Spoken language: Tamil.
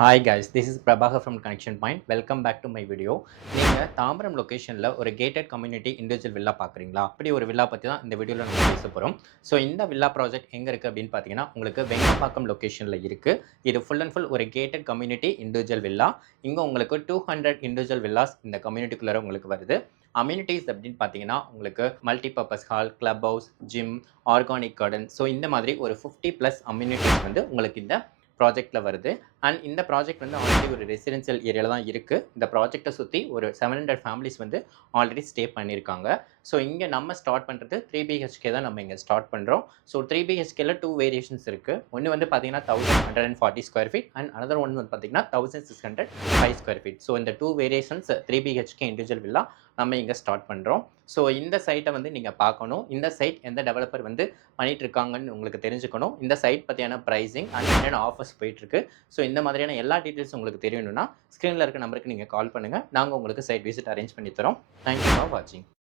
Hi guys, this is Prabhakar from Connection Point. Welcome back to my video. நீங்க தாம்பரம் லொகேஷன்ல ஒரு கேட்டட் கம்யூனிட்டி இண்டிவிஜுவல் வில்லா பார்க்குறீங்களா? அப்படி ஒரு வில்லா பத்தி தான் இந்த வீடியோல நம்ம பேச போறோம். ஸோ இந்த வில்லா ப்ராஜெக்ட் எங்க இருக்கு அப்படின்னு பார்த்தீங்கன்னா, உங்களுக்கு வெங்கப்பாக்கம் லொகேஷன்ல இருக்கு. இது ஃபுல் அண்ட் ஃபுல் ஒரு கேட்டட் கம்யூனிட்டி இண்டிவிஜுவல் வில்லா. இங்க உங்களுக்கு 200 இண்டிவிஜுவல் வில்லாஸ் இந்த கம்யூனிட்டிக்குள்ளார உங்களுக்கு வருது. அம்யூனிட்டிஸ் அப்படின்னு பார்த்தீங்கன்னா, உங்களுக்கு multipurpose hall, club house, gym, organic garden. So இந்த மாதிரி ஒரு 50 பிளஸ் அம்யூனிட்டிஸ் வந்து உங்களுக்கு இந்த ப்ராஜெக்ட்ல வருது. அண்ட் இந்த ப்ராஜெக்ட் வந்து ஆல்ரெடி ஒரு ரெசிடென்ஷியல் ஏரியால தான் இருக்கு. இந்த ப்ராஜெக்ட்ட சுத்தி ஒரு 700 ஃபேமிலிஸ் வந்து ஆல்ரெடி ஸ்டே பண்ணியிருக்காங்க. ஸோ இங்க நம்ம ஸ்டார்ட் பண்றது 3 பிஹெச்கே தான் நம்ம இங்க ஸ்டார்ட் பண்றோம். ஸோ 3 பிஹெச்கேல 2 வேரியேஷன்ஸ் இருக்கு. ஒண்ணு வந்து பார்த்தீங்கன்னா 1140 square feet and another one வந்து பார்த்தீங்கன்னா 1605 ஸ்கொயர் ஃபீட். ஸோ இந்த 2 வேரியேஷன்ஸ் 3 பிஹெச்கே இண்டிவிஜுவல் வில்லா நம்ம இங்க ஸ்டார்ட் பண்றோம். ஸோ இந்த சைட்ட வந்து நீங்க பார்க்கணும். இந்த சைட் எந்த டெவலப்பர் வந்து பண்ணிட்டு இருக்காங்கன்னு உங்களுக்கு தெரிஞ்சுக்கணும். இந்த சைட் பத்தியான பிரைசிங் அண்ட் என்னென்ன ஆஃபர்ஸ் போயிட்டு இருக்கு. ஸோ இந்த மாதிரியான எல்லா டீட்டெயில்ஸ் உங்களுக்கு தெரியணும்னா, ஸ்க்ரீன்ல இருக்க நம்பருக்கு நீங்க கால் பண்ணுங்க. நாங்க உங்களுக்கு சைட் விசிட் அரேஞ்ச் பண்ணி தரோம். தேங்க் யூ ஃபார் வாட்சிங்.